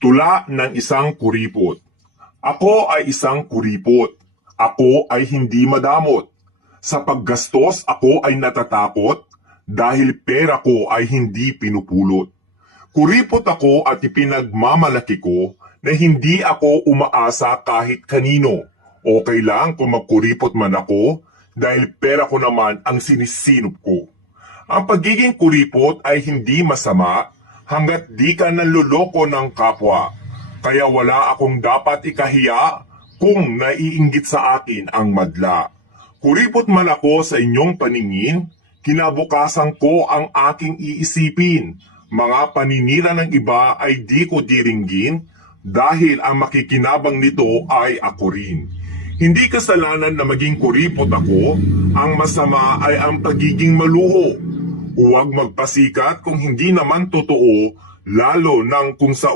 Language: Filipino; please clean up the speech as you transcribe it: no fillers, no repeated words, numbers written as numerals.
Tula ng isang kuripot. Ako ay isang kuripot. Ako ay hindi madamot. Sa paggastos ako ay natatakot dahil pera ko ay hindi pinupulot. Kuripot ako at ipinagmamalaki ko na hindi ako umaasa kahit kanino. Okay lang kung magkuripot man ako dahil pera ko naman ang sinisinop ko. Ang pagiging kuripot ay hindi masama hanggat di ka nanloloko ng kapwa. Kaya wala akong dapat ikahiya kung naiinggit sa akin ang madla. Kuripot man ako sa inyong paningin, kinabukasan ko ang aking iisipin. Mga paninira ng iba ay di ko diringgin dahil ang makikinabang nito ay ako rin. Hindi kasalanan na maging kuripot ako, ang masama ay ang pagiging maluho. Huwag magpasikat kung hindi naman totoo, lalo nang kung sa